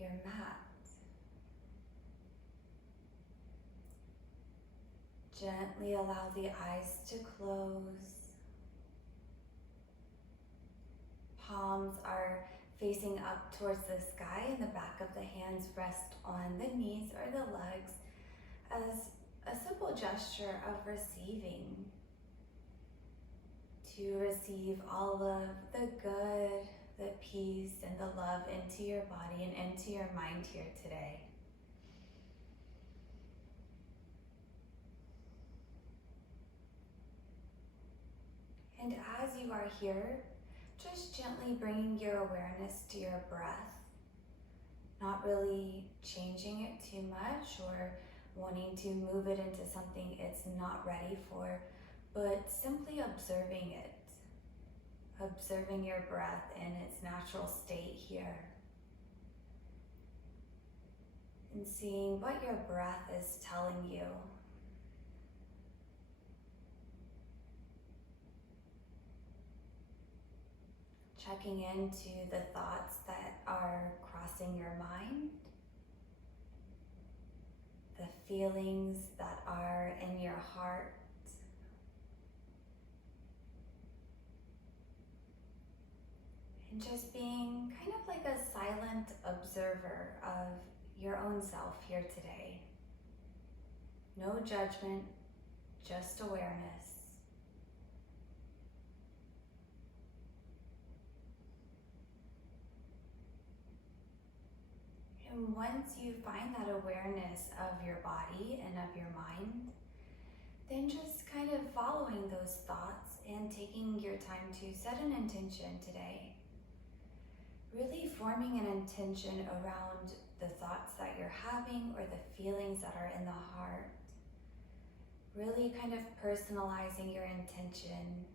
your mat. Gently allow the eyes to close. Palms are facing up towards the sky and the back of the hands rest on the knees or the legs as a simple gesture of receiving. To receive all of the good, the peace, and the love into your body and into your mind here today. And as you are here, just gently bringing your awareness to your breath, not really changing it too much or wanting to move it into something it's not ready for, but simply observing it. Observing your breath in its natural state here. And seeing what your breath is telling you. Checking into the thoughts that are crossing your mind. The feelings that are in your heart. And just being kind of like a silent observer of your own self here today. No judgment, just awareness. And once you find that awareness of your body and of your mind, then just kind of following those thoughts and taking your time to set an intention today. Really forming an intention around the thoughts that you're having or the feelings that are in the heart. Really kind of personalizing your intention.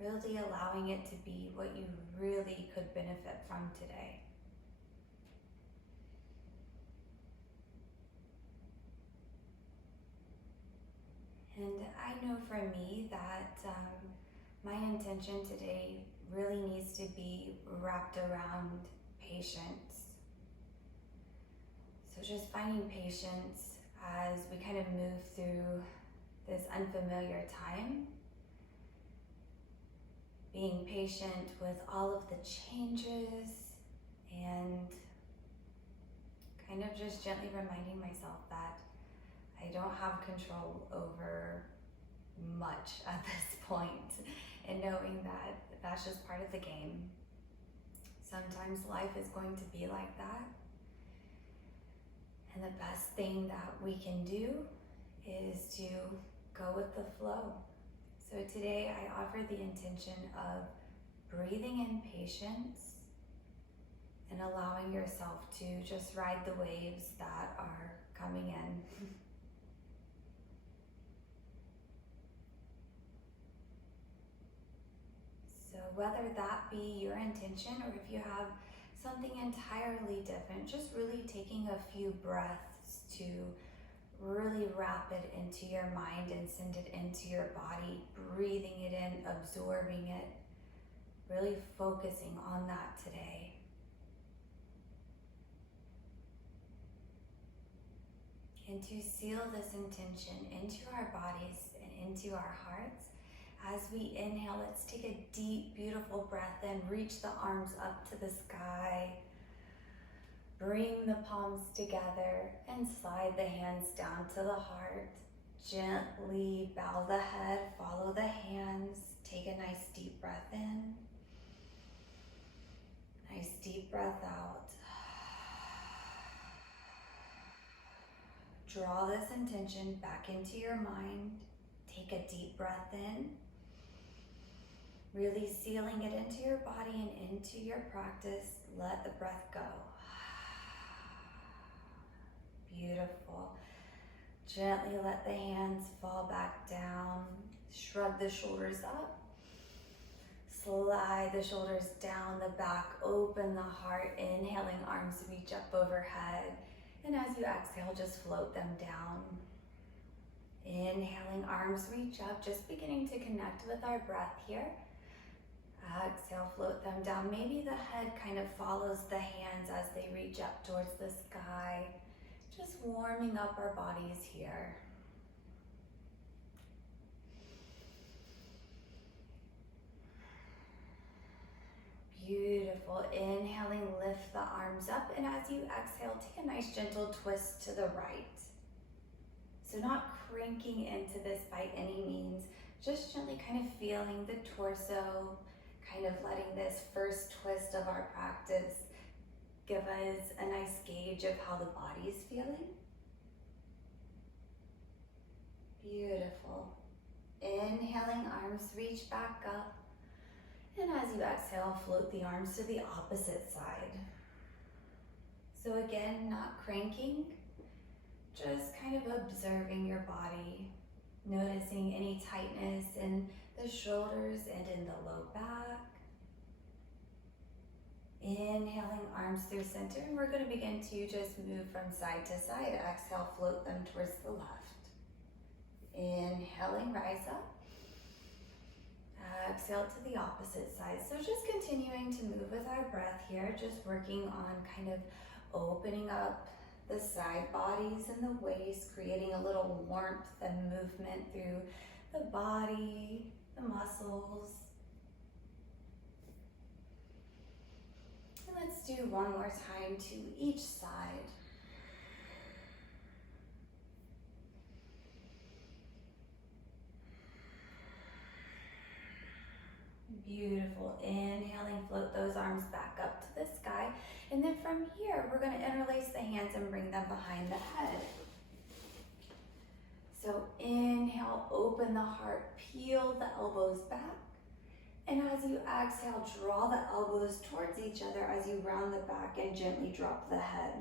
Really allowing it to be what you really could benefit from today. And I know for me that my intention today really needs to be wrapped around patience. So just finding patience as we kind of move through this unfamiliar time. Being patient with all of the changes and kind of just gently reminding myself that I don't have control over much at this point, and knowing that that's just part of the game. Sometimes life is going to be like that, and the best thing that we can do is to go with the flow. So today I offer the intention of breathing in patience and allowing yourself to just ride the waves that are coming in. So whether that be your intention or if you have something entirely different, just really taking a few breaths to really wrap it into your mind and send it into your body, breathing it in, absorbing it, really focusing on that today. And to seal this intention into our bodies and into our hearts, as we inhale, let's take a deep, beautiful breath in. Reach the arms up to the sky. Bring the palms together and slide the hands down to the heart. Gently bow the head, follow the hands. Take a nice deep breath in. Nice deep breath out. Draw this intention back into your mind. Take a deep breath in. Really sealing it into your body and into your practice. Let the breath go. Beautiful. Gently let the hands fall back down. Shrug the shoulders up. Slide the shoulders down the back. Open the heart. Inhaling, arms reach up overhead. And as you exhale, just float them down. Inhaling, arms reach up. Just beginning to connect with our breath here. Exhale, float them down. Maybe the head kind of follows the hands as they reach up towards the sky. Just warming up our bodies here. Beautiful. Inhaling, lift the arms up, and as you exhale, take a nice gentle twist to the right. So not cranking into this by any means, just gently kind of feeling the torso, kind of letting this first twist of our practice give us a nice gauge of how the body is feeling. Beautiful. Inhaling, arms reach back up. And as you exhale, float the arms to the opposite side. So again, not cranking, just kind of observing your body, noticing any tightness in the shoulders and in the low back. Inhaling, arms through center, and we're going to begin to just move from side to side. Exhale, float them towards the left. Inhaling, rise up. Exhale to the opposite side. So just continuing to move with our breath here, just working on kind of opening up the side bodies and the waist, creating a little warmth and movement through the body, the muscles. And let's do one more time to each side. Beautiful. Inhaling, float those arms back up to the sky. And then from here, we're going to interlace the hands and bring them behind the head. So inhale, open the heart, peel the elbows back. And as you exhale, draw the elbows towards each other as you round the back and gently drop the head.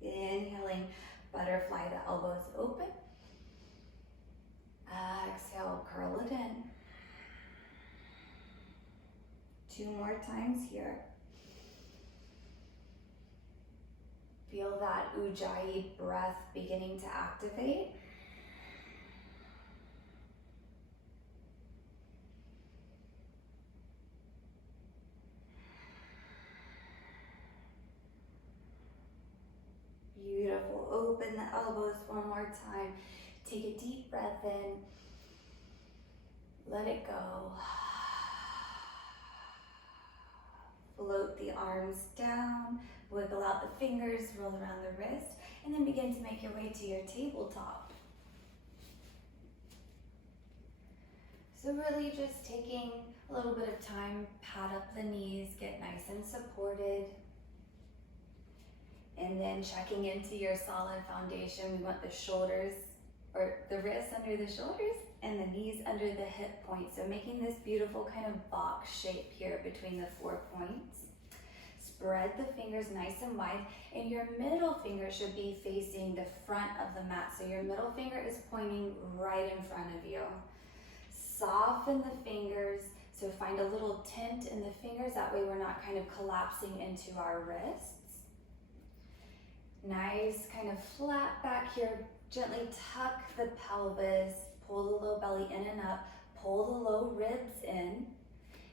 Inhaling, butterfly the elbows open. Exhale, curl it in. 2 more times here. Feel that Ujjayi breath beginning to activate. Beautiful. Open the elbows one more time. Take a deep breath in. Let it go. Float the arms down, wiggle out the fingers, roll around the wrist, and then begin to make your way to your tabletop. So really just taking a little bit of time, pat up the knees, get nice and supported. And then checking into your solid foundation, we want the shoulders, or the wrists under the shoulders, and the knees under the hip points. So making this beautiful kind of box shape here between the 4 points. Spread the fingers nice and wide, and your middle finger should be facing the front of the mat. So your middle finger is pointing right in front of you. Soften the fingers, so find a little tint in the fingers, that way we're not kind of collapsing into our wrists. Nice kind of flat back here, gently tuck the pelvis, pull the low belly in and up, pull the low ribs in.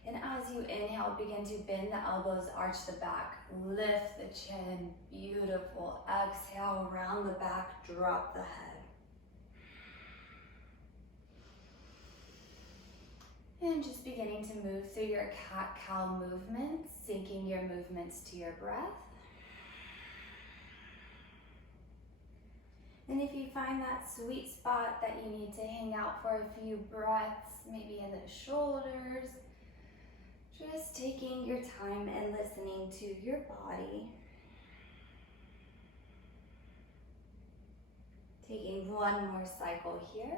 And as you inhale, begin to bend the elbows, arch the back, lift the chin, beautiful. Exhale, round the back, drop the head. And just beginning to move through your cat-cow movements, syncing your movements to your breath. And if you find that sweet spot that you need to hang out for a few breaths, maybe in the shoulders, just taking your time and listening to your body. Taking one more cycle here.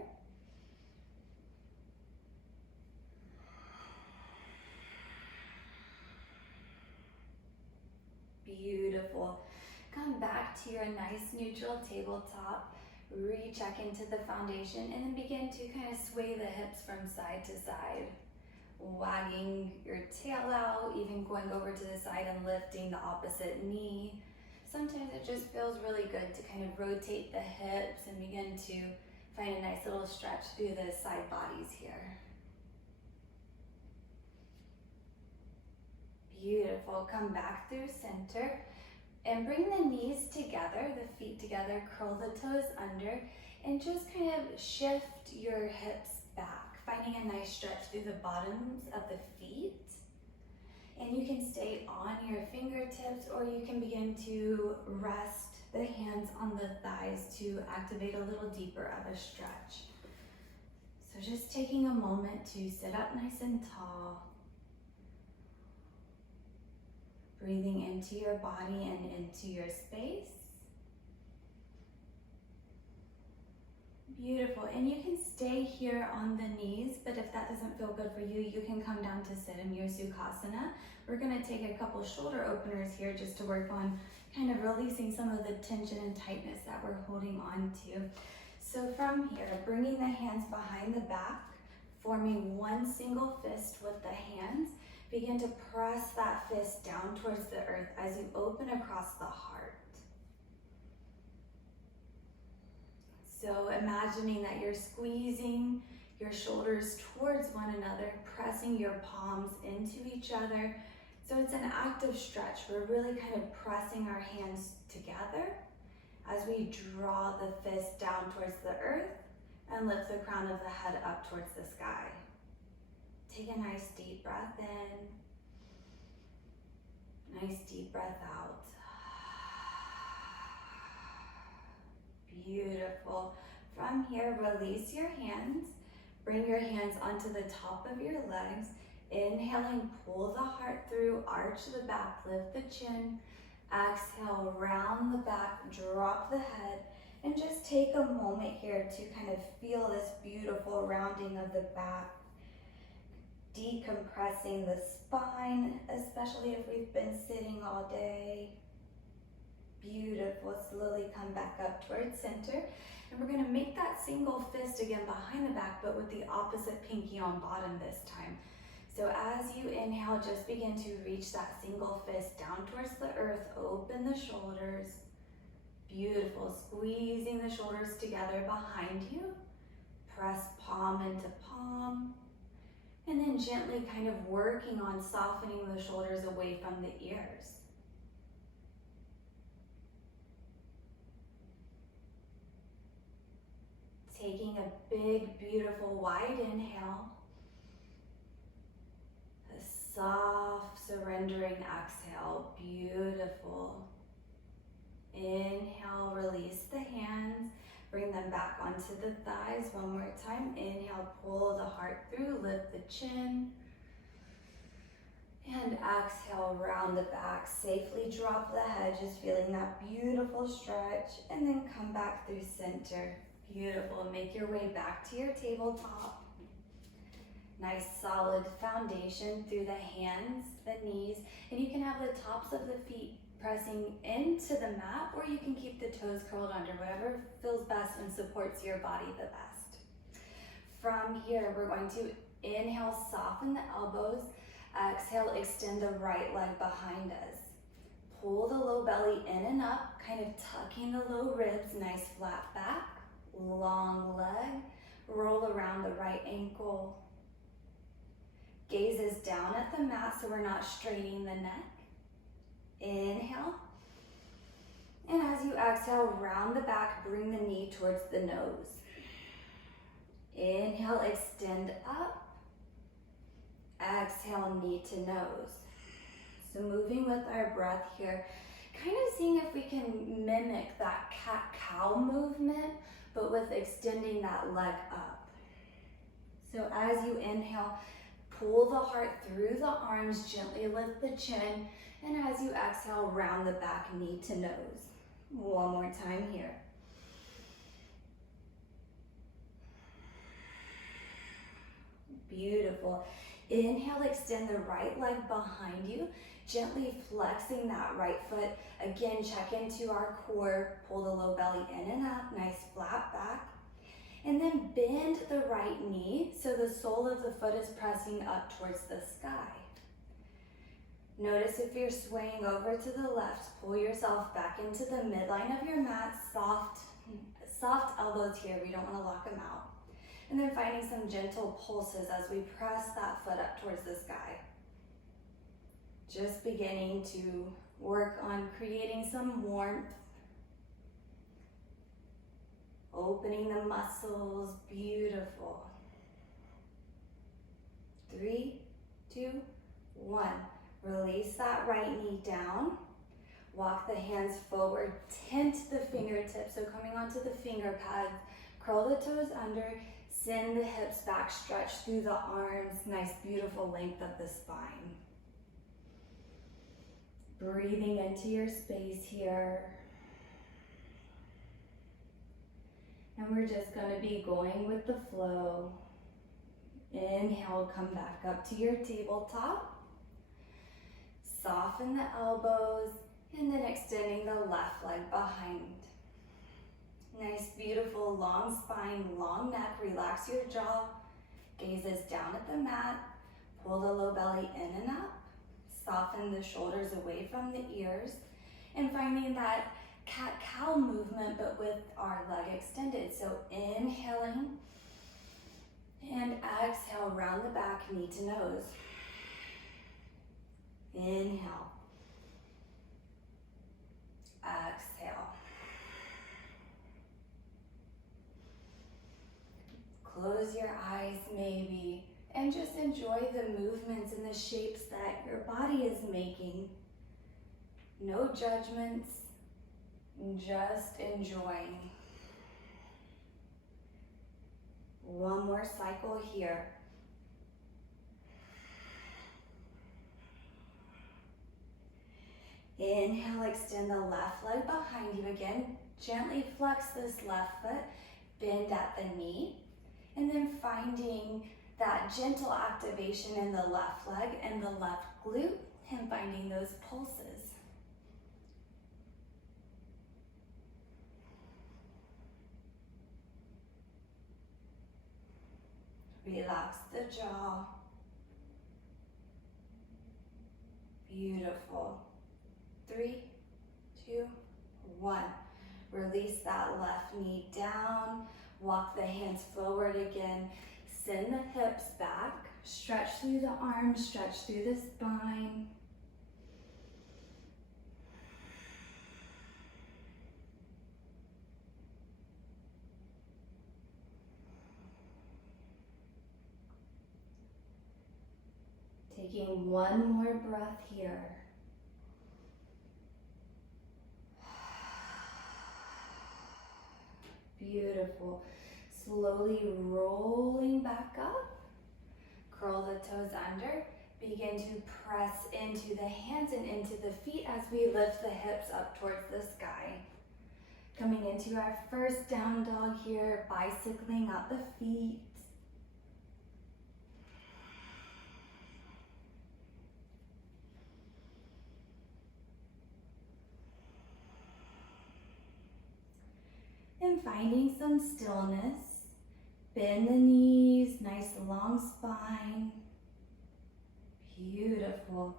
Beautiful. Come back to your nice neutral tabletop. Recheck into the foundation and then begin to kind of sway the hips from side to side. Wagging your tail out, even going over to the side and lifting the opposite knee. Sometimes it just feels really good to kind of rotate the hips and begin to find a nice little stretch through the side bodies here. Beautiful. Come back through center and bring the knees together, the feet together, curl the toes under, and just kind of shift your hips back, finding a nice stretch through the bottoms of the feet. And you can stay on your fingertips, or you can begin to rest the hands on the thighs to activate a little deeper of a stretch. So just taking a moment to sit up nice and tall. Breathing into your body and into your space. Beautiful. And you can stay here on the knees, but if that doesn't feel good for you, you can come down to sit in your Sukhasana. We're going to take a couple shoulder openers here just to work on kind of releasing some of the tension and tightness that we're holding on to. So from here, bringing the hands behind the back, forming one single fist with the hands, begin to press that fist down towards the earth as you open across the heart. So imagining that you're squeezing your shoulders towards one another, pressing your palms into each other. So it's an active stretch. We're really kind of pressing our hands together as we draw the fist down towards the earth and lift the crown of the head up towards the sky. Take a nice deep breath in. Nice deep breath out. Beautiful. From here, release your hands. Bring your hands onto the top of your legs. Inhaling, pull the heart through, arch the back, lift the chin. Exhale, round the back, drop the head. And just take a moment here to kind of feel this beautiful rounding of the back. Decompressing the spine, especially if we've been sitting all day. Beautiful. Slowly come back up towards center. And we're going to make that single fist again behind the back, but with the opposite pinky on bottom this time. So as you inhale, just begin to reach that single fist down towards the earth. Open the shoulders. Beautiful. Squeezing the shoulders together behind you. Press palm into palm. And then gently kind of working on softening the shoulders away from the ears. Taking a big, beautiful, wide inhale. A soft, surrendering exhale. Beautiful. Inhale, release the hands. Bring them back onto the thighs one more time. Inhale, pull the heart through, lift the chin. And exhale, round the back. Safely drop the head, just feeling that beautiful stretch. And then come back through center. Beautiful. Make your way back to your tabletop. Nice solid foundation through the hands, the knees. And you can have the tops of the feet pressing into the mat, or you can keep the toes curled under, whatever feels best and supports your body the best. From here, we're going to inhale, soften the elbows. Exhale, extend the right leg behind us. Pull the low belly in and up, kind of tucking the low ribs, nice flat back, long leg. Roll around the right ankle. Gaze is down at the mat so we're not straining the neck. Inhale, and as you exhale, round the back, bring the knee towards the nose. Inhale, extend up. Exhale, knee to nose. So moving with our breath here, kind of seeing if we can mimic that cat-cow movement, but with extending that leg up. So as you inhale, pull the heart through the arms, gently lift the chin. And as you exhale, round the back, knee to nose. One more time here. Beautiful. Inhale, extend the right leg behind you, gently flexing that right foot. Again, check into our core, pull the low belly in and up, nice flat back. And then bend the right knee so the sole of the foot is pressing up towards the sky. Notice if you're swaying over to the left, pull yourself back into the midline of your mat, soft elbows here, we don't want to lock them out. And then finding some gentle pulses as we press that foot up towards the sky. Just beginning to work on creating some warmth. Opening the muscles, beautiful. 3, 2, 1. Release that right knee down. Walk the hands forward, tent the fingertips, so coming onto the finger pads. Curl the toes under, send the hips back, stretch through the arms. Nice, beautiful length of the spine. Breathing into your space here. And we're just going to be going with the flow. Inhale, come back up to your tabletop. Soften the elbows and then extending the left leg behind. Nice, beautiful, long spine, long neck. Relax your jaw. Gazes down at the mat. Pull the low belly in and up. Soften the shoulders away from the ears. And finding that cat-cow movement, but with our leg extended. So inhaling and exhale, round the back, knee to nose. Inhale. Exhale. Close your eyes maybe and just enjoy the movements and the shapes that your body is making. No judgments, just enjoying. One more cycle here. Inhale, extend the left leg behind you again. Gently flex this left foot, bend at the knee, and then finding that gentle activation in the left leg and the left glute, and finding those pulses. Relax the jaw. Beautiful. 3, 2, 1. Release that left knee down. Walk the hands forward again. Send the hips back. Stretch through the arms, stretch through the spine. Taking one more breath here. Beautiful. Slowly rolling back up. Curl the toes under. Begin to press into the hands and into the feet as we lift the hips up towards the sky. Coming into our first down dog here, bicycling out the feet. And finding some stillness. Bend the knees, nice long spine. Beautiful.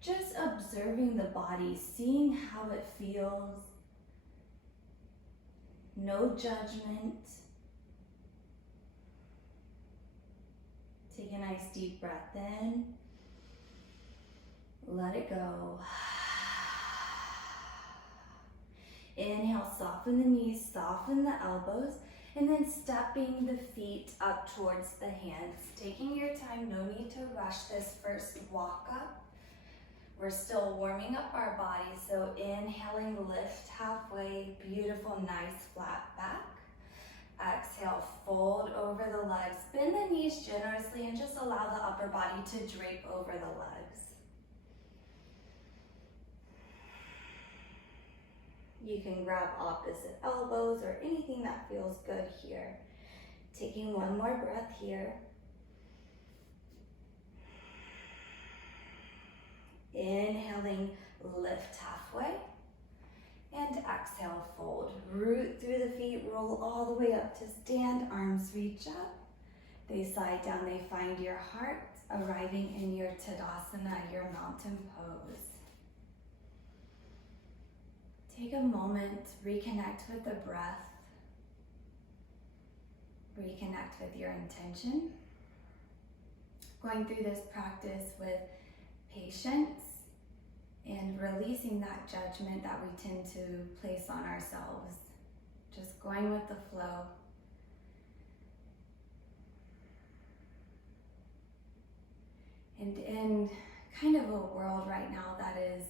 Just observing the body, seeing how it feels. No judgment. Take a nice deep breath in. Let it go. Inhale, soften the knees, soften the elbows, and then stepping the feet up towards the hands. Taking your time, no need to rush this first walk up. We're still warming up our body, so inhaling, lift halfway, beautiful, nice flat back. Exhale, fold over the legs, bend the knees generously, and just allow the upper body to drape over the legs. You can grab opposite elbows or anything that feels good here. Taking one more breath here. Inhaling, lift halfway. And exhale, fold. Root through the feet, roll all the way up to stand, arms reach up. They slide down, they find your heart, arriving in your Tadasana, your mountain pose. Take a moment, reconnect with the breath. Reconnect with your intention. Going through this practice with patience and releasing that judgment that we tend to place on ourselves. Just going with the flow. And in kind of a world right now that is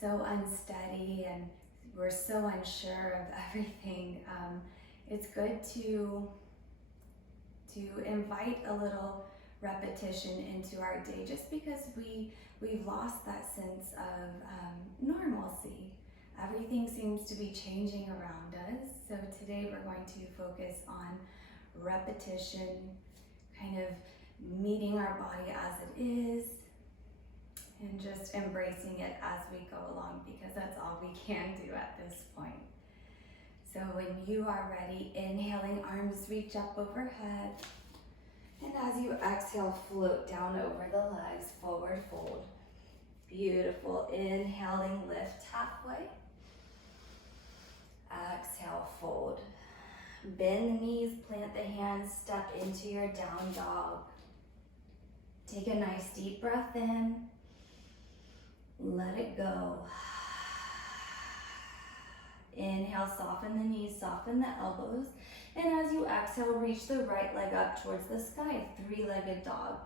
so unsteady and we're so unsure of everything, it's good to invite a little repetition into our day, just because we've lost that sense of normalcy. Everything seems to be changing around us. So today we're going to focus on repetition, kind of meeting our body as it is, and just embracing it as we go along, because that's all we can do at this point. So when you are ready, inhaling, arms reach up overhead. And as you exhale, float down over the legs, forward fold. Beautiful. Inhaling, lift halfway. Exhale, fold. Bend the knees, plant the hands, step into your down dog. Take a nice deep breath in. Let it go. Inhale, soften the knees, soften the elbows. And as you exhale, reach the right leg up towards the sky, three-legged dog.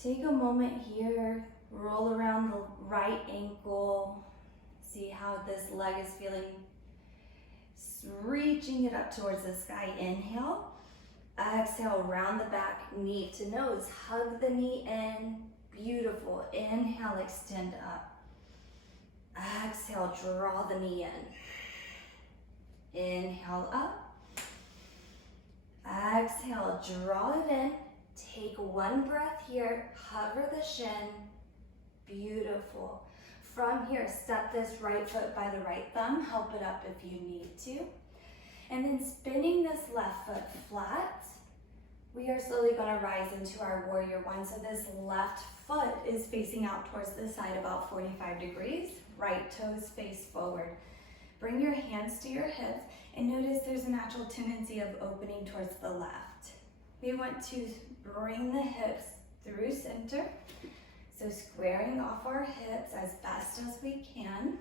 Take a moment here, roll around the right ankle. See how this leg is feeling. Reaching it up towards the sky, inhale. Exhale, round the back, knee to nose. Hug the knee in. Beautiful. Inhale, extend up. Exhale, draw the knee in. Inhale up. Exhale, draw it in. Take one breath here. Hover the shin. Beautiful. From here, step this right foot by the right thumb. Help it up if you need to. And then spinning this left foot flat, we are slowly going to rise into our warrior one. So this left foot is facing out towards the side about 45 degrees. Right toes face forward. Bring your hands to your hips and notice there's a natural tendency of opening towards the left. We want to bring the hips through center. So squaring off our hips as best as we can.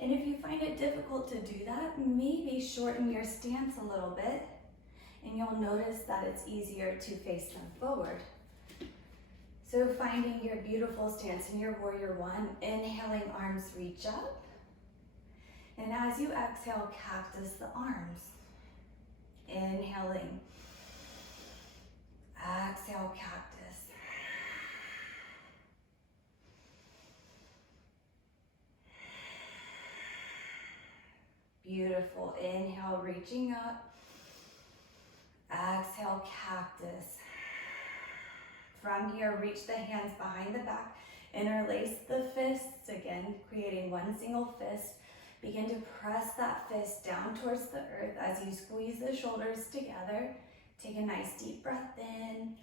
And if you find it difficult to do that, maybe shorten your stance a little bit, and you'll notice that it's easier to face them forward. So finding your beautiful stance in your warrior one, inhaling, arms reach up. And as you exhale, cactus the arms. Inhaling. Exhale, cactus. Beautiful. Inhale, reaching up. Exhale, cactus. From here, reach the hands behind the back. Interlace the fists, again, creating one single fist. Begin to press that fist down towards the earth as you squeeze the shoulders together. Take a nice deep breath in.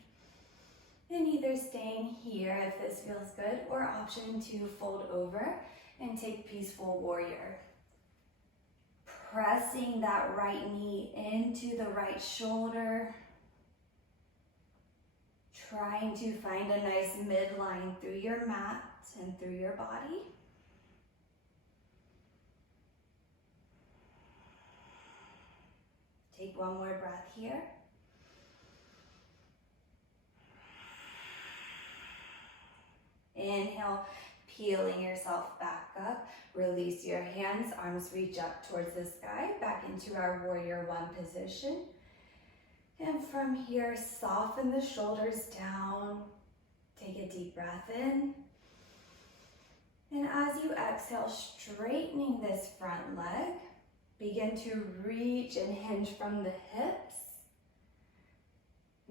And either staying here if this feels good, or option to fold over and take peaceful warrior. Pressing that right knee into the right shoulder. Trying to find a nice midline through your mat and through your body. Take one more breath here. Inhale, peeling yourself back up. Release your hands, arms reach up towards the sky, back into our warrior one position. And from here, soften the shoulders down. Take a deep breath in. And as you exhale, straightening this front leg, begin to reach and hinge from the hips.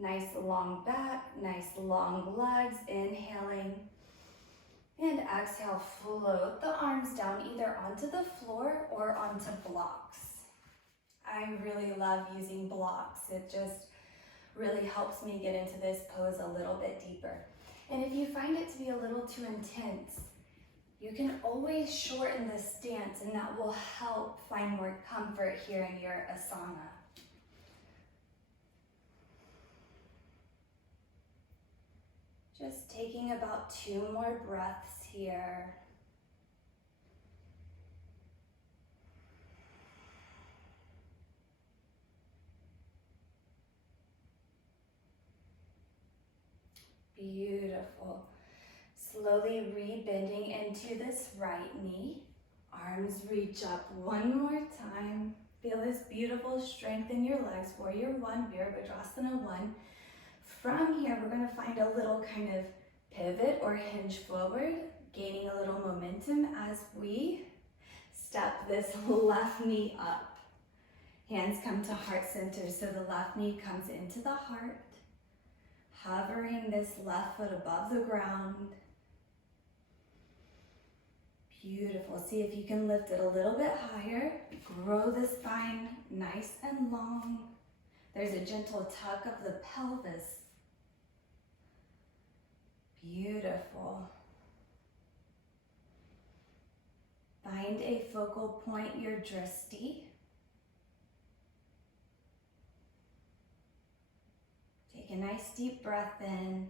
Nice long back, nice long legs, inhaling. And exhale, float the arms down either onto the floor or onto blocks. I really love using blocks. It just really helps me get into this pose a little bit deeper. And if you find it to be a little too intense, you can always shorten the stance, and that will help find more comfort here in your asana. Just taking about 2 more breaths here. Beautiful. Slowly rebending into this right knee. Arms reach up one more time. Feel this beautiful strength in your legs. Warrior 1, Virabhadrasana 1. From here, we're going to find a little kind of pivot or hinge forward, gaining a little momentum as we step this left knee up. Hands come to heart center, so the left knee comes into the heart. Hovering this left foot above the ground. Beautiful. See if you can lift it a little bit higher. Grow the spine nice and long. There's a gentle tuck of the pelvis. Beautiful. Find a focal point, your drishti. Take a nice deep breath in.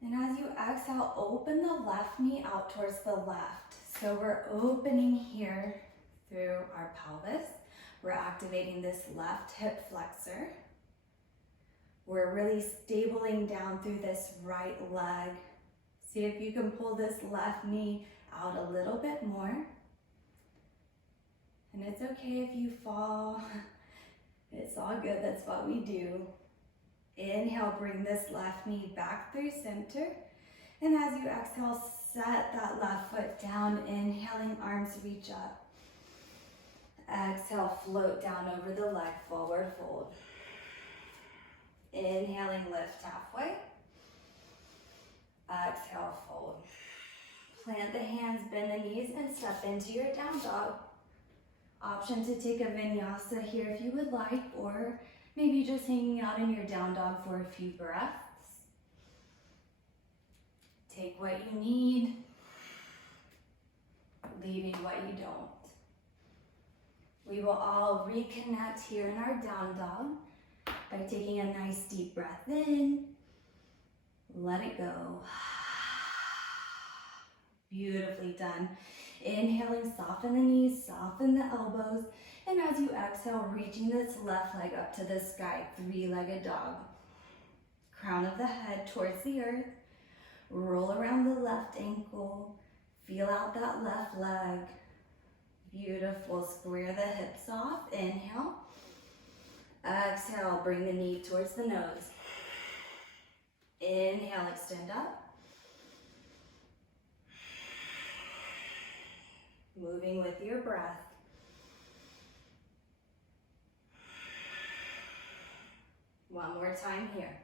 And as you exhale, open the left knee out towards the left. So we're opening here through our pelvis. We're activating this left hip flexor. We're really stabling down through this right leg. See if you can pull this left knee out a little bit more. And it's okay if you fall. It's all good, that's what we do. Inhale, bring this left knee back through center. And as you exhale, set that left foot down. Inhaling, arms reach up. Exhale, float down over the leg, forward fold. Inhaling, lift halfway. Exhale, fold. Plant the hands, bend the knees, and step into your down dog. Option to take a vinyasa here if you would like, or maybe just hanging out in your down dog for a few breaths. Take what you need, leaving what you don't. We will all reconnect here in our down dog by taking a nice deep breath in. Let it go. Beautifully done. Inhaling, soften the knees, soften the elbows. And as you exhale, reaching this left leg up to the sky, 3-legged dog. Crown of the head towards the earth. Roll around the left ankle. Feel out that left leg. Beautiful. Square the hips off. Inhale. Exhale, bring the knee towards the nose. Inhale, extend up. Moving with your breath. One more time here.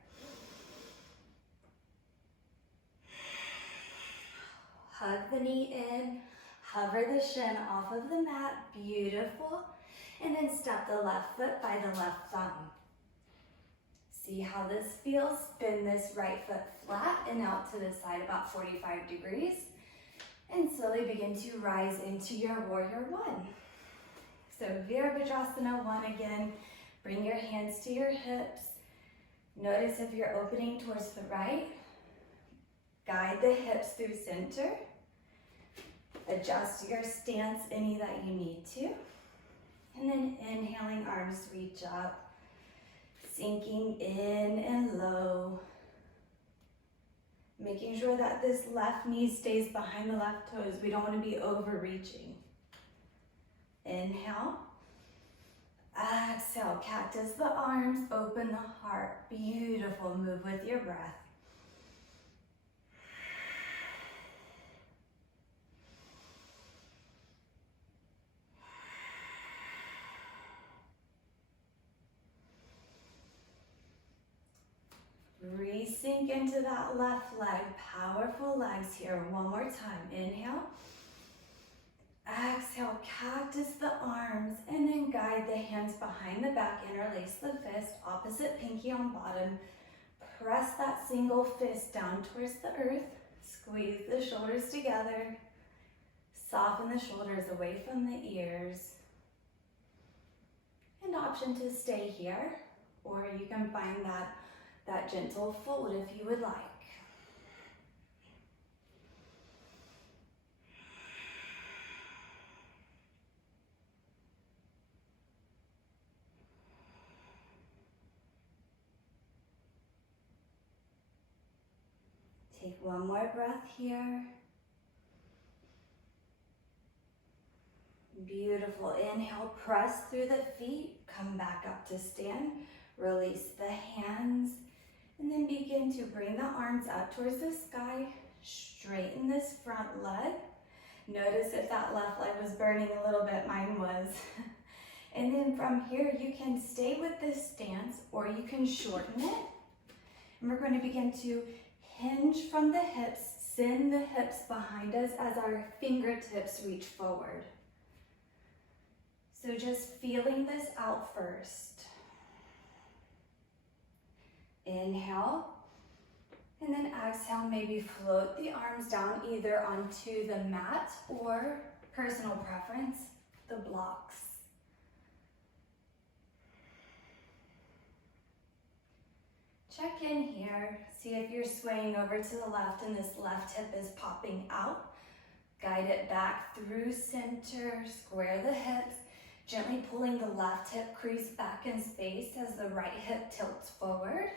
Hug the knee in, hover the shin off of the mat, beautiful. And then step the left foot by the left thumb. See how this feels? Spin this right foot flat and out to the side about 45 degrees. And slowly begin to rise into your warrior 1. So Virabhadrasana 1 again. Bring your hands to your hips. Notice if you're opening towards the right. Guide the hips through center. Adjust your stance any that you need to. And then inhaling, arms reach up. Sinking in and low. Making sure that this left knee stays behind the left toes. We don't want to be overreaching. Inhale. Exhale, cactus the arms, open the heart. Beautiful, move with your breath. Re-sink into that left leg, powerful legs here. One more time, inhale. Exhale, cactus the arms, and then guide the hands behind the back, interlace the fist, opposite pinky on bottom. Press that single fist down towards the earth. Squeeze the shoulders together. Soften the shoulders away from the ears. An option to stay here, or you can find that that gentle fold if you would like. Take one more breath here. Beautiful. Inhale, press through the feet. Come back up to stand. Release the hands. And then begin to bring the arms up towards the sky. Straighten this front leg. Notice if that left leg was burning a little bit. Mine was. And then from here, you can stay with this stance or you can shorten it. And we're going to begin to hinge from the hips. Send the hips behind us as our fingertips reach forward. So just feeling this out first. Inhale, and then exhale, maybe float the arms down either onto the mat or, personal preference, the blocks. Check in here, see if you're swaying over to the left and this left hip is popping out. Guide it back through center, square the hips. Gently pulling the left hip crease back in space as the right hip tilts forward.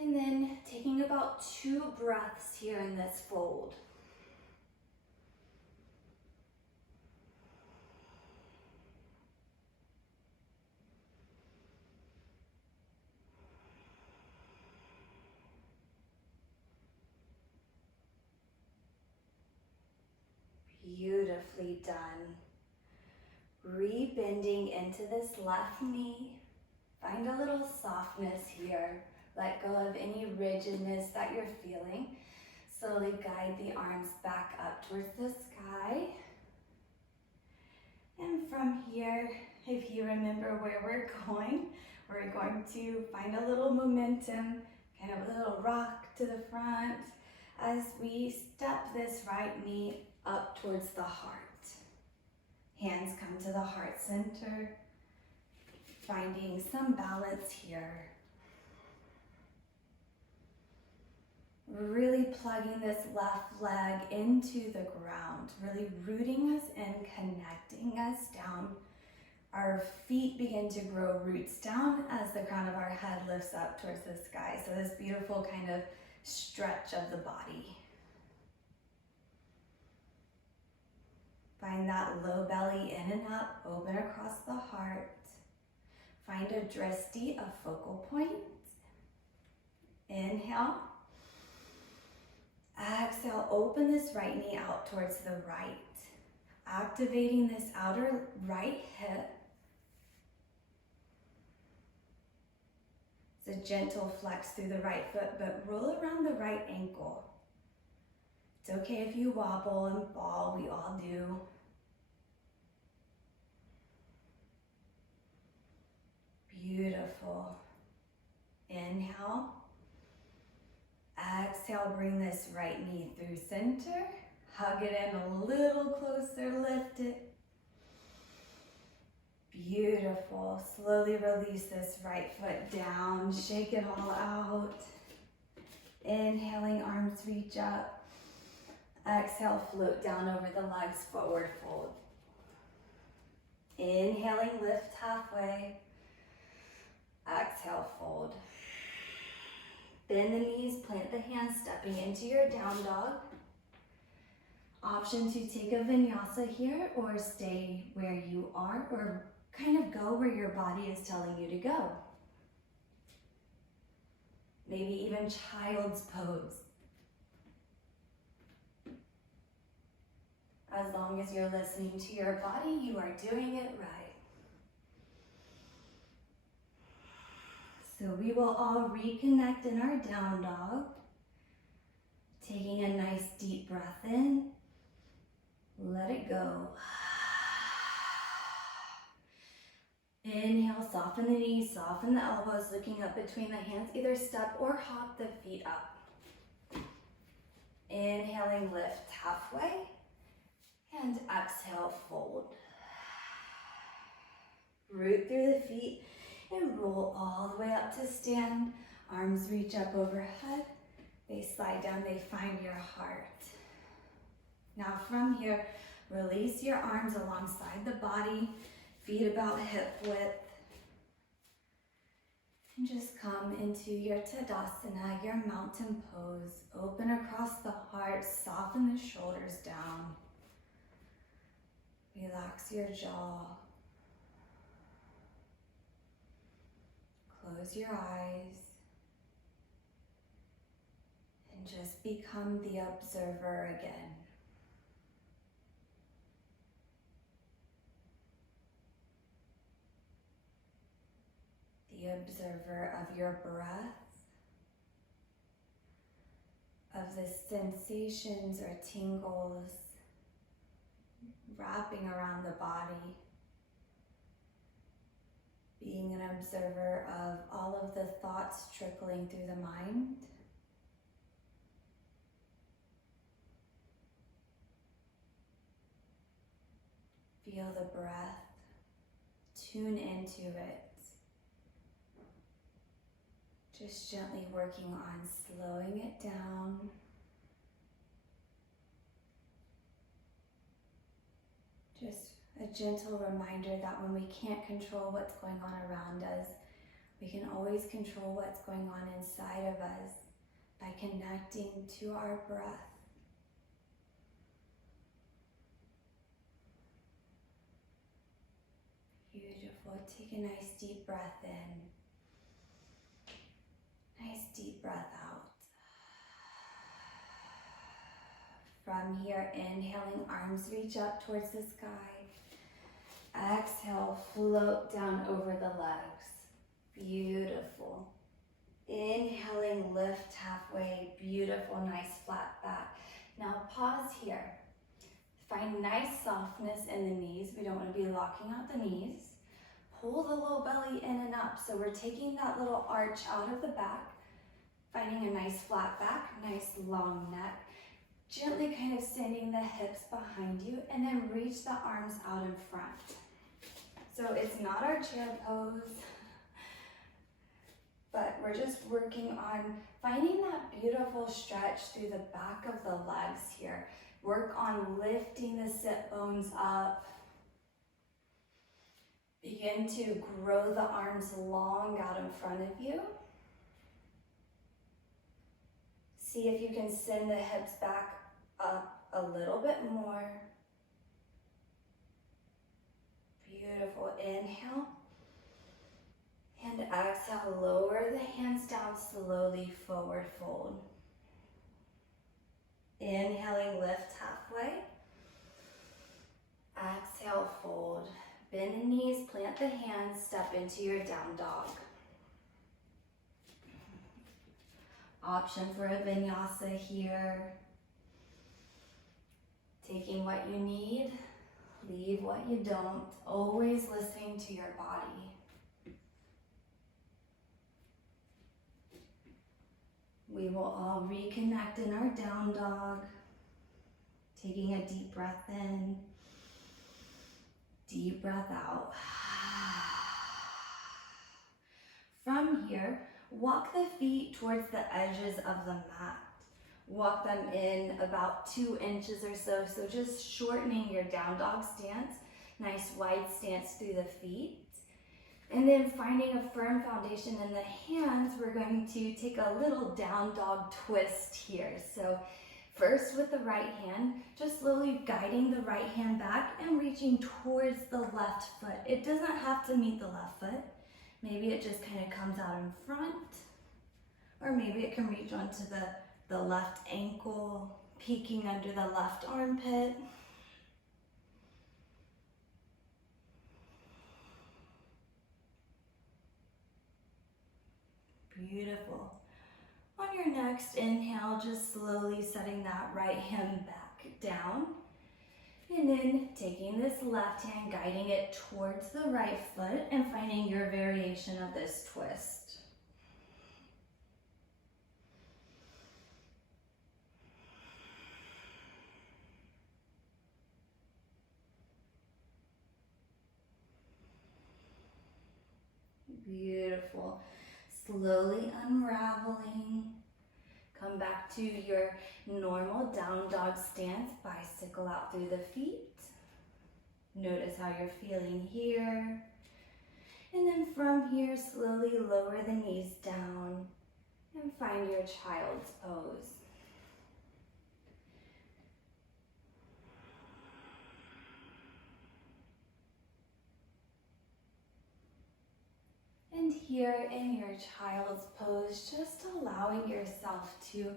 And then taking about 2 breaths here in this fold. Beautifully done. Rebending into this left knee. Find a little softness here. Let go of any rigidness that you're feeling. Slowly guide the arms back up towards the sky. And from here, if you remember where we're going to find a little momentum, kind of a little rock to the front as we step this right knee up towards the heart. Hands come to the heart center, finding some balance here. Really plugging this left leg into the ground, really rooting us in, connecting us down. Our feet begin to grow roots down as the crown of our head lifts up towards the sky. So this beautiful kind of stretch of the body. Find that low belly in and up, open across the heart. Find a drishti, a focal point. Inhale. Exhale, open this right knee out towards the right. Activating this outer right hip. It's a gentle flex through the right foot, but roll around the right ankle. It's okay if you wobble and fall, we all do. Beautiful. Inhale. Exhale, bring this right knee through center. Hug it in a little closer, lift it. Beautiful. Slowly release this right foot down, shake it all out. Inhaling, arms reach up. Exhale, float down over the legs, forward fold. Inhaling, lift halfway. Exhale, fold. Bend the knees, plant the hands, stepping into your down dog. Option to take a vinyasa here or stay where you are or kind of go where your body is telling you to go. Maybe even child's pose. As long as you're listening to your body, you are doing it right. So we will all reconnect in our down dog. Taking a nice deep breath in. Let it go. Inhale, soften the knees, soften the elbows, looking up between the hands. Either step or hop the feet up. Inhaling, lift halfway. And exhale, fold. Root through the feet. And roll all the way up to stand. Arms reach up overhead. They slide down, they find your heart. Now from here, release your arms alongside the body, feet about hip width. And just come into your Tadasana, your mountain pose. Open across the heart, soften the shoulders down. Relax your jaw. Close your eyes. And just become the observer again. The observer of your breath, of the sensations or tingles wrapping around the body. Being an observer of all of the thoughts trickling through the mind. Feel the breath, tune into it. Just gently working on slowing it down. Just a gentle reminder that when we can't control what's going on around us, we can always control what's going on inside of us by connecting to our breath. Beautiful. Take a nice deep breath in. Nice deep breath out. From here, inhaling, arms reach up towards the sky. Exhale, float down over the legs. Beautiful. Inhaling, lift halfway. Beautiful, nice flat back. Now pause here. Find nice softness in the knees. We don't want to be locking out the knees. Pull the low belly in and up. So we're taking that little arch out of the back, finding a nice flat back, nice long neck. Gently kind of sending the hips behind you and then reach the arms out in front. So it's not our chair pose, but we're just working on finding that beautiful stretch through the back of the legs here. Work on lifting the sit bones up. Begin to grow the arms long out in front of you. See if you can send the hips back up a little bit more. Beautiful. Inhale. And exhale, lower the hands down slowly, forward fold. Inhaling, lift halfway. Exhale, fold. Bend the knees, plant the hands, step into your down dog. Option for a vinyasa here. Taking what you need, leave what you don't. Always listening to your body. We will all reconnect in our down dog. Taking a deep breath in. Deep breath out. From here, walk the feet towards the edges of the mat. Walk them in about 2 inches or so. So just shortening your down dog stance. Nice wide stance through the feet. And then finding a firm foundation in the hands, we're going to take a little down dog twist here. So first with the right hand, just slowly guiding the right hand back and reaching towards the left foot. It doesn't have to meet the left foot. Maybe it just kind of comes out in front, or maybe it can reach onto the left ankle, peeking under the left armpit. Beautiful. On your next inhale, just slowly setting that right hand back down. And then taking this left hand, guiding it towards the right foot and finding your variation of this twist. Beautiful. Slowly unraveling. Come back to your normal down dog stance. Bicycle out through the feet. Notice how you're feeling here. And then from here, slowly lower the knees down and find your child's pose. And here in your child's pose, just allowing yourself to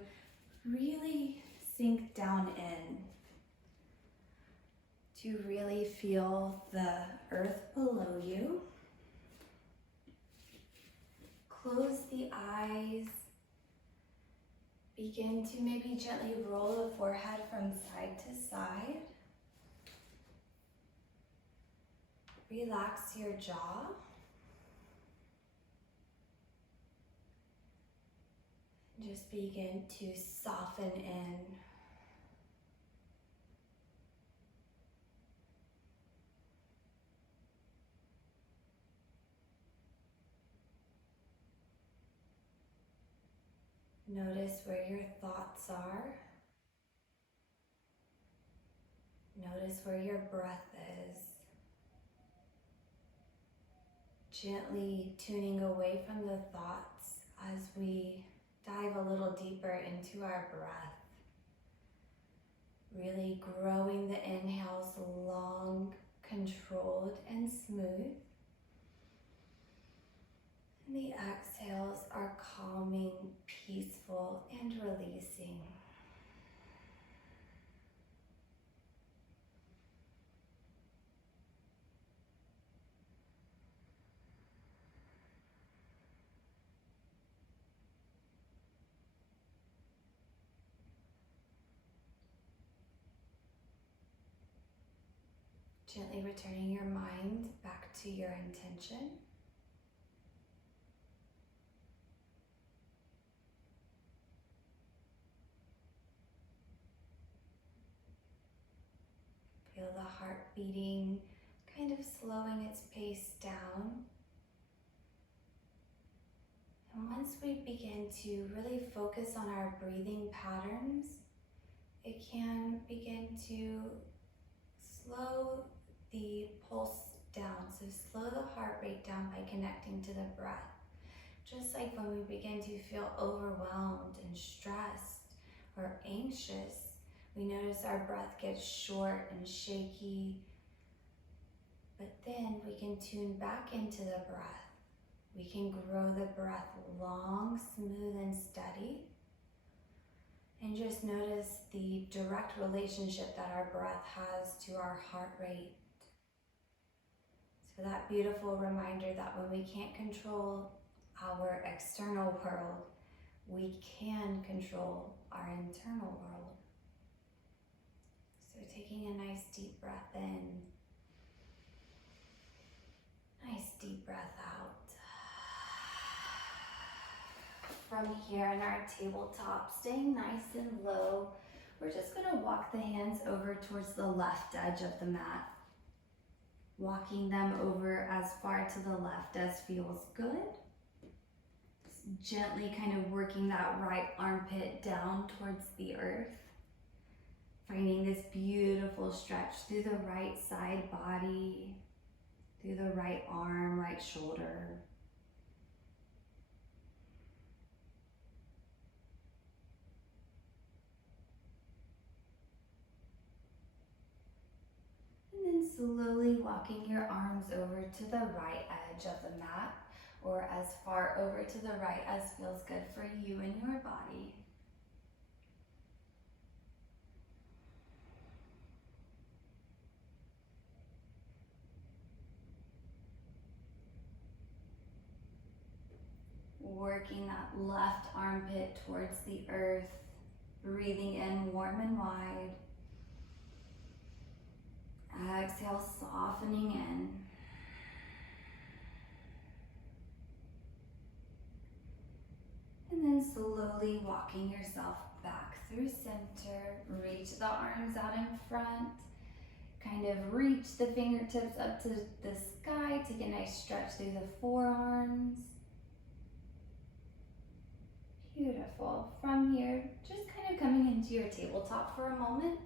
really sink down in, to really feel the earth below you. Close the eyes. Begin to maybe gently roll the forehead from side to side. Relax your jaw. Just begin to soften in. Notice where your thoughts are. Notice where your breath is. Gently tuning away from the thoughts as we dive a little deeper into our breath. Really growing the inhales long, controlled, and smooth. And the exhales are calming, peaceful, and releasing. Gently returning your mind back to your intention. Feel the heart beating, kind of slowing its pace down. And once we begin to really focus on our breathing patterns, it can begin to slow the pulse down. So slow the heart rate down by connecting to the breath. Just like when we begin to feel overwhelmed and stressed or anxious, we notice our breath gets short and shaky, but then we can tune back into the breath. We can grow the breath long, smooth, and steady. And just notice the direct relationship that our breath has to our heart rate. So that beautiful reminder that when we can't control our external world, we can control our internal world. So taking a nice deep breath in, nice deep breath out. From here in our tabletop, staying nice and low, we're just going to walk the hands over towards the left edge of the mat. Walking them over as far to the left as feels good. Just gently kind of working that right armpit down towards the earth. Finding this beautiful stretch through the right side body, through the right arm, right shoulder. And then slowly walking your arms over to the right edge of the mat, or as far over to the right as feels good for you and your body. Working that left armpit towards the earth, breathing in warm and wide. Exhale, softening in. And then slowly walking yourself back through center. Reach the arms out in front. Kind of reach the fingertips up to the sky. Take a nice stretch through the forearms. Beautiful. From here, just kind of coming into your tabletop for a moment.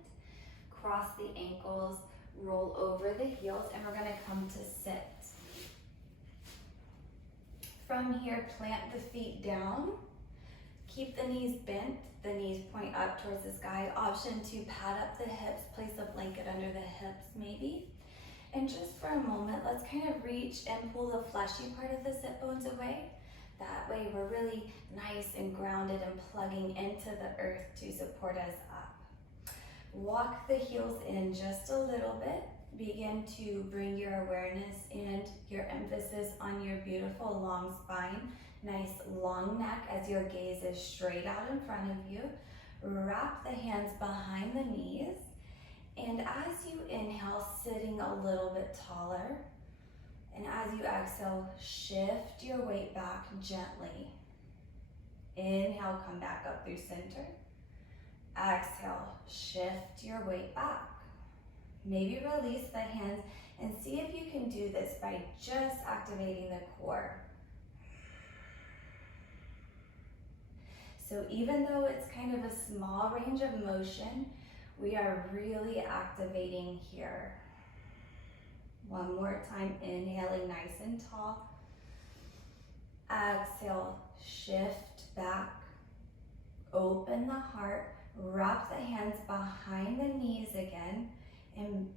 Cross the ankles, roll over the heels, and we're going to come to sit. From here, plant the feet down. Keep the knees bent. The knees point up towards the sky. Option to pad up the hips. Place a blanket under the hips maybe. And just for a moment, let's kind of reach and pull the fleshy part of the sit bones away. That way we're really nice and grounded and plugging into the earth to support us up. Walk the heels in just a little bit. Begin to bring your awareness and your emphasis on your beautiful long spine. Nice long neck as your gaze is straight out in front of you. Wrap the hands behind the knees. And as you inhale, sitting a little bit taller. And as you exhale, shift your weight back gently. Inhale, come back up through center. Exhale, shift your weight back. Maybe release the hands and see if you can do this by just activating the core. So even though it's kind of a small range of motion, we are really activating here. One more time, inhaling nice and tall. Exhale, shift back. Open the heart. Wrap the hands behind the knees again. And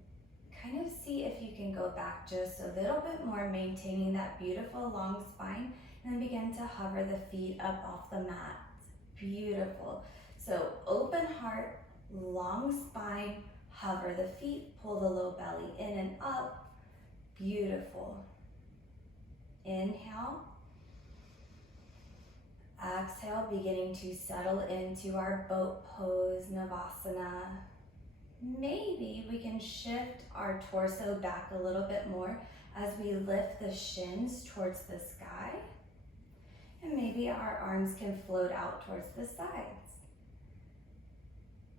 kind of see if you can go back just a little bit more, maintaining that beautiful long spine. And then begin to hover the feet up off the mat. Beautiful. So open heart, long spine, hover the feet, pull the low belly in and up. Beautiful. Inhale. Exhale, beginning to settle into our boat pose, Navasana. Maybe we can shift our torso back a little bit more as we lift the shins towards the sky. And maybe our arms can float out towards the sides.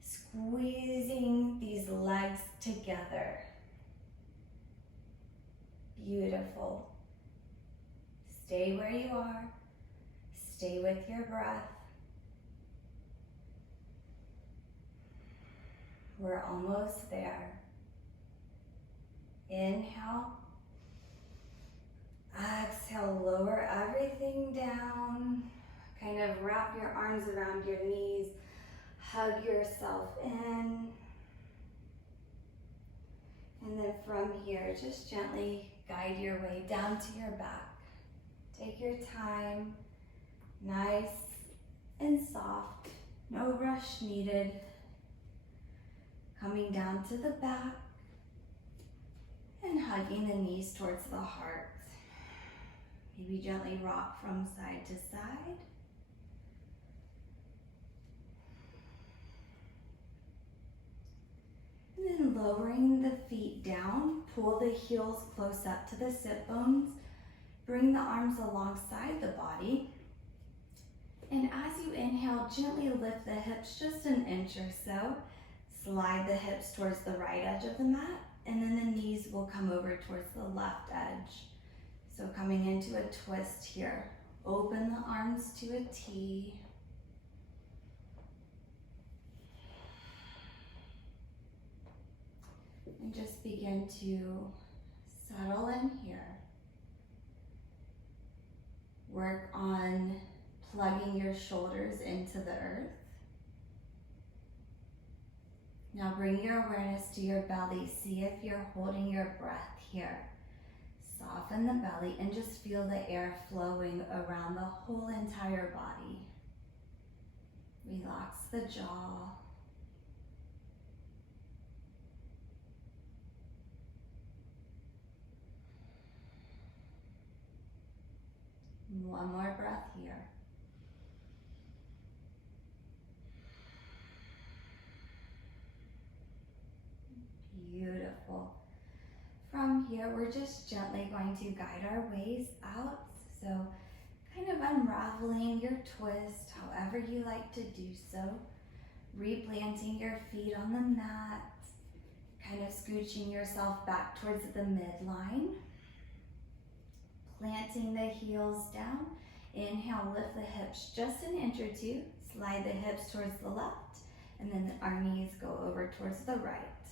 Squeezing these legs together. Beautiful. Stay where you are. Stay with your breath. We're almost there. Inhale. Exhale, lower everything down. Kind of wrap your arms around your knees. Hug yourself in. And then from here, just gently guide your way down to your back. Take your time. Nice and soft. No rush needed. Coming down to the back. And hugging the knees towards the heart. Maybe gently rock from side to side. And then lowering the feet down, pull the heels close up to the sit bones. Bring the arms alongside the body. And as you inhale, gently lift the hips just an inch or so. Slide the hips towards the right edge of the mat. And then the knees will come over towards the left edge. So coming into a twist here. Open the arms to a T. And just begin to settle in here. Work on plugging your shoulders into the earth. Now bring your awareness to your belly. See if you're holding your breath here. Soften the belly and just feel the air flowing around the whole entire body. Relax the jaw. One more breath here. Beautiful. From here, we're just gently going to guide our ways out. So kind of unraveling your twist, however you like to do so. Replanting your feet on the mat. kind of scooching yourself back towards the midline. Planting the heels down. Inhale, lift the hips just an inch or two. Slide the hips towards the left, and then our knees go over towards the right.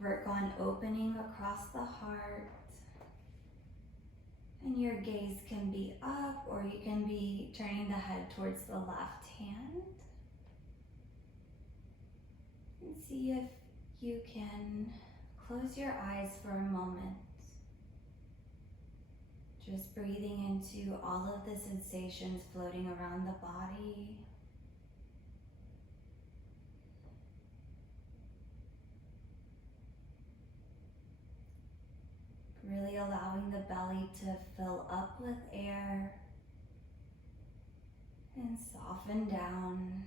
Work on opening across the heart. And your gaze can be up, or you can be turning the head towards the left hand. And see if you can close your eyes for a moment. Just breathing into all of the sensations floating around the body. Really allowing the belly to fill up with air and soften down.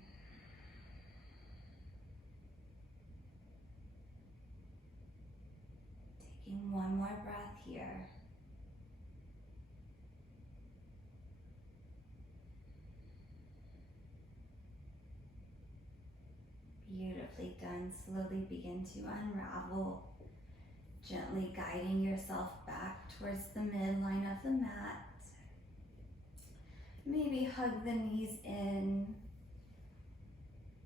Taking one more breath here. Beautifully done. Slowly begin to unravel, gently guiding yourself back towards the midline of the mat. Maybe hug the knees in,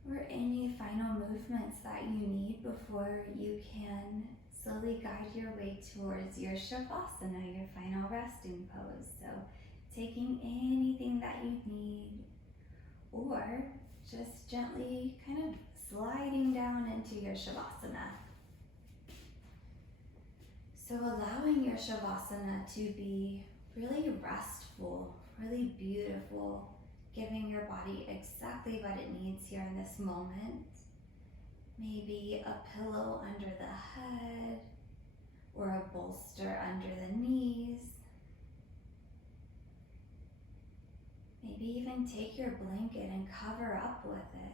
or any final movements that you need before you can slowly guide your way towards your Sukhasana, your final resting pose. So taking anything that you need, or just gently kind of sliding down into your Shavasana. So allowing your Shavasana to be really restful, really beautiful, giving your body exactly what it needs here in this moment. Maybe a pillow under the head, or a bolster under the knees. Maybe even take your blanket and cover up with it.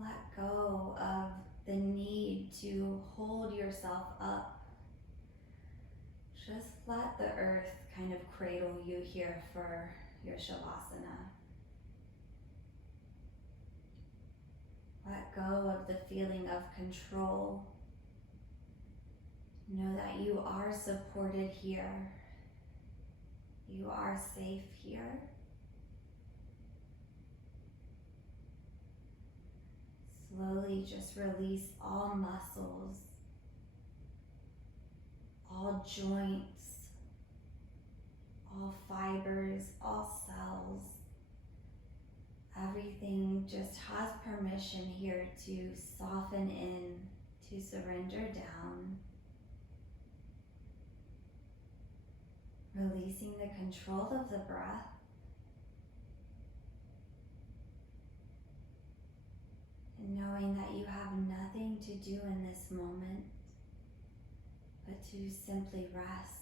Let go of the need to hold yourself up. Just let the earth kind of cradle you here for your Shavasana. Let go of the feeling of control. Know that you are supported here. You are safe here. Slowly just release all muscles, all joints, all fibers, all cells. Everything just has permission here to soften in, to surrender down. Releasing the control of the breath. And knowing that you have nothing to do in this moment, but to simply rest.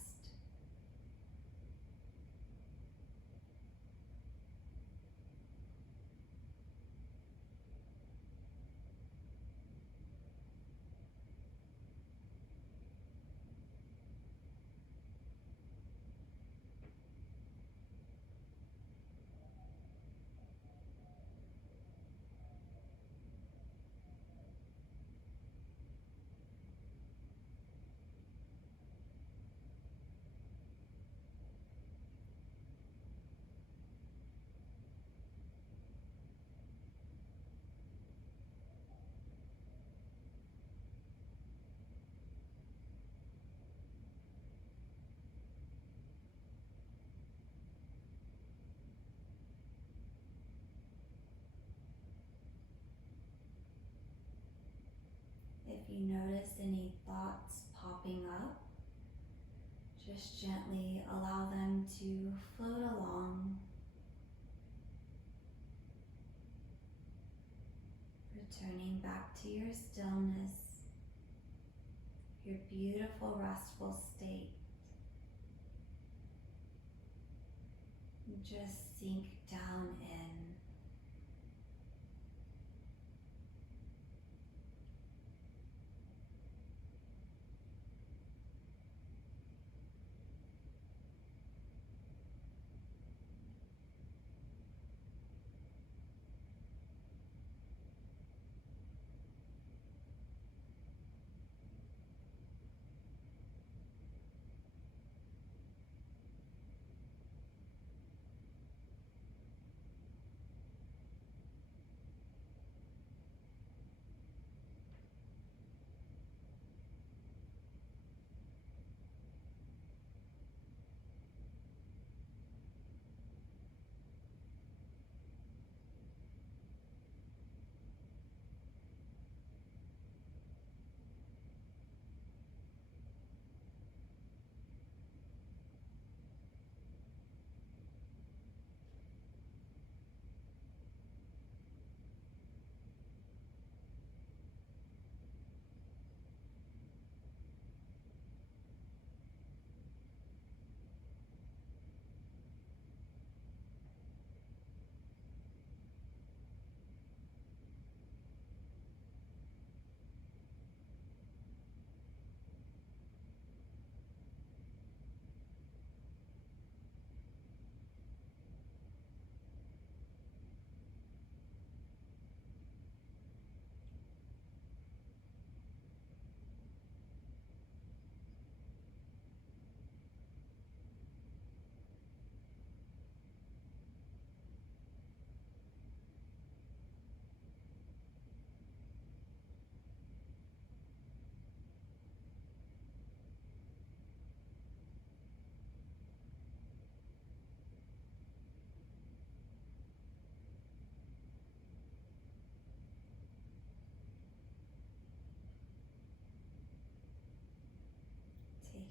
If you notice any thoughts popping up, just gently allow them to float along. Returning back to your stillness, your beautiful restful state. Just sink down in.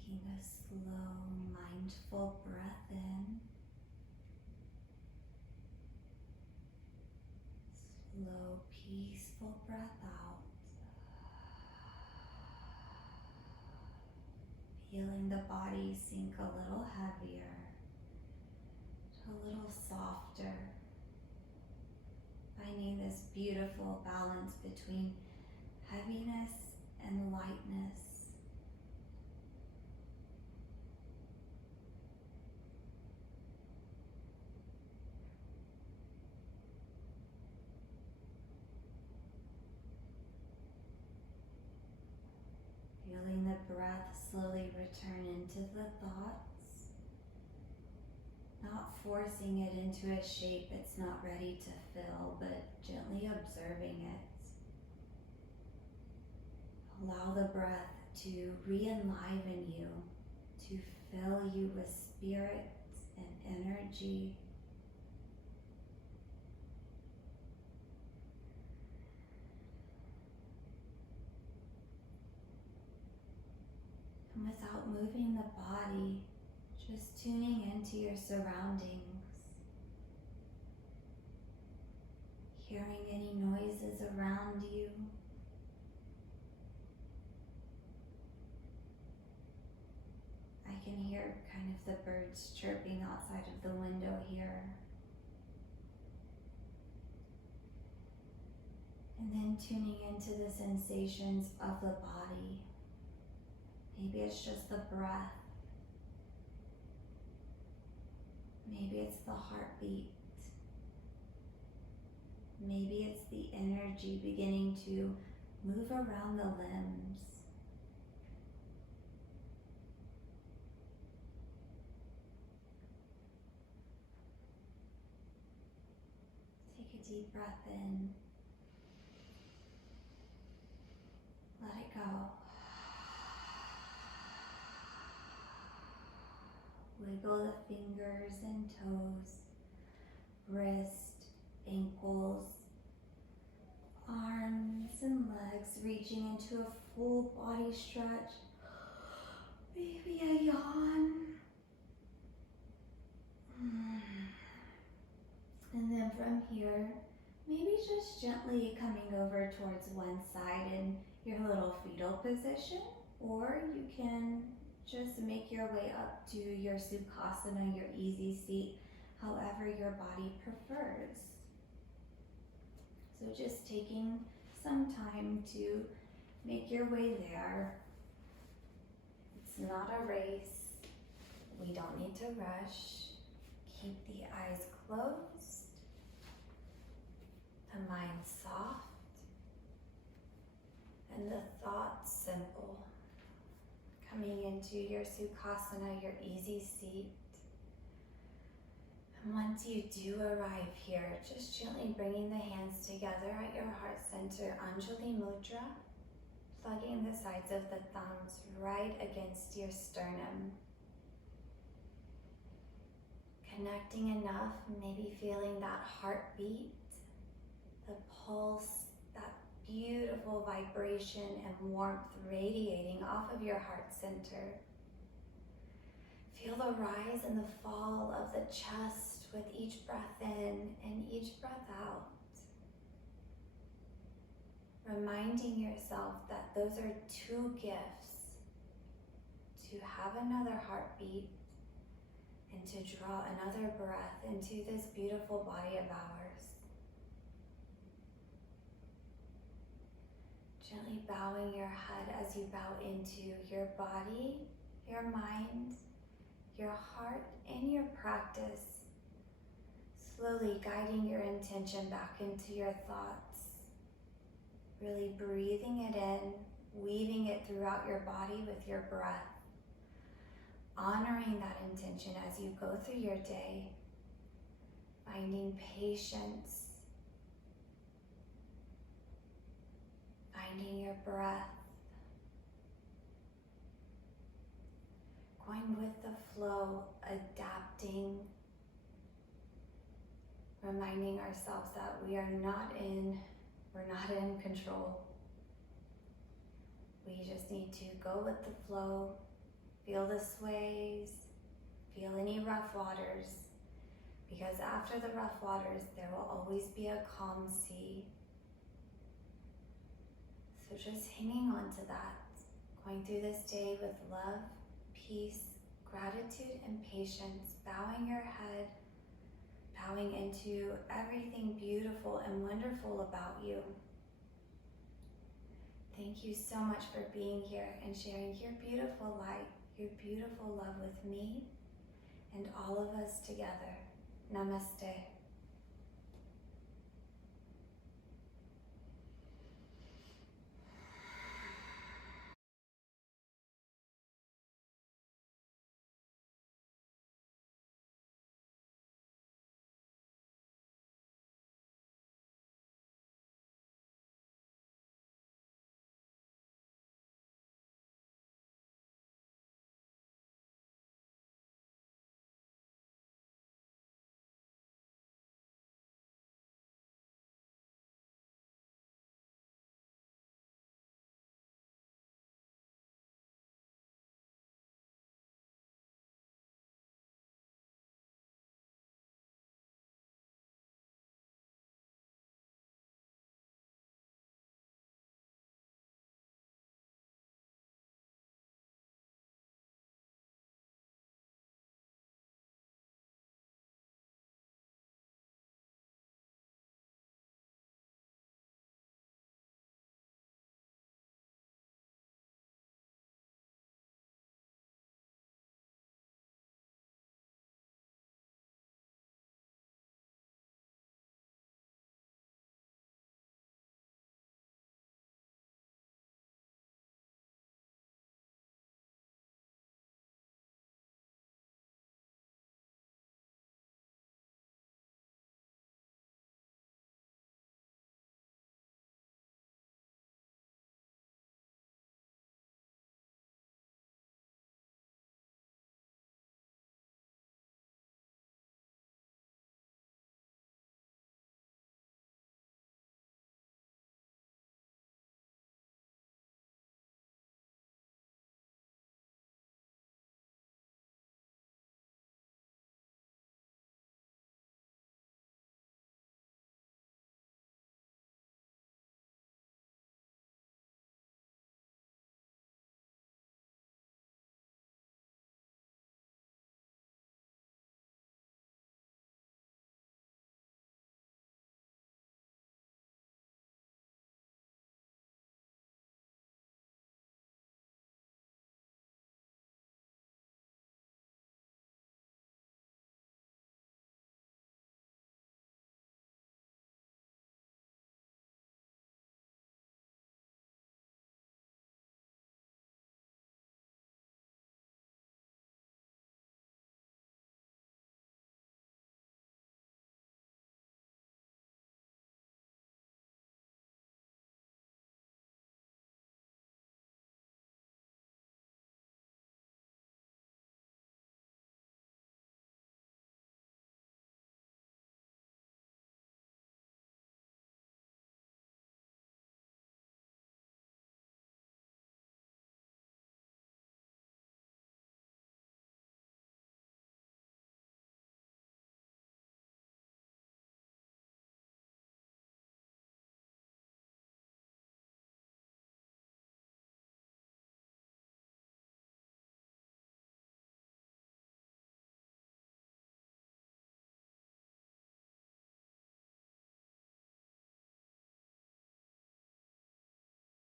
Taking a slow, mindful breath in. Slow, peaceful breath out. Feeling the body sink a little heavier, a little softer. Finding this beautiful balance between heaviness and lightness. Feeling the breath slowly return into the thoughts, not forcing it into a shape it's not ready to fill, but gently observing it. Allow the breath to re-enliven you, to fill you with spirit and energy. And without moving the body, just tuning into your surroundings. Hearing any noises around you. I can hear kind of the birds chirping outside of the window here. And then tuning into the sensations of the body. Maybe it's just the breath. Maybe it's the heartbeat. Maybe it's the energy beginning to move around the limbs. Take a deep breath in. Let it go. Wiggle the fingers and toes, wrist, ankles, arms and legs, reaching into a full body stretch. Maybe a yawn. And then from here, maybe just gently coming over towards one side in your little fetal position, or you can just make your way up to your Sukhasana, your easy seat, however your body prefers. So just taking some time to make your way there. It's not a race. We don't need to rush. Keep the eyes closed, the mind soft, and the thoughts simple. Coming into your Sukhasana, your easy seat. And once you do arrive here, just gently bringing the hands together at your heart center, Anjali Mudra, plugging the sides of the thumbs right against your sternum. Connecting enough, maybe feeling that heartbeat, the pulse, that beautiful vibration and warmth radiating off of your heart center. Feel the rise and the fall of the chest with each breath in and each breath out. Reminding yourself that those are two gifts: to have another heartbeat and to draw another breath into this beautiful body of ours. Gently bowing your head as you bow into your body, your mind, your heart, and your practice. Slowly guiding your intention back into your thoughts. Really breathing it in, weaving it throughout your body with your breath. Honoring that intention as you go through your day. Finding patience. Finding your breath. Going with the flow, adapting. Reminding ourselves that we're not in control. We just need to go with the flow, Feel the sways, feel any rough waters, because after the rough waters, there will always be a calm sea. So just hanging on to that, going through this day with love, peace, gratitude, and patience, bowing your head, bowing into everything beautiful and wonderful about you. Thank you so much for being here and sharing your beautiful light, your beautiful love with me and all of us together. Namaste.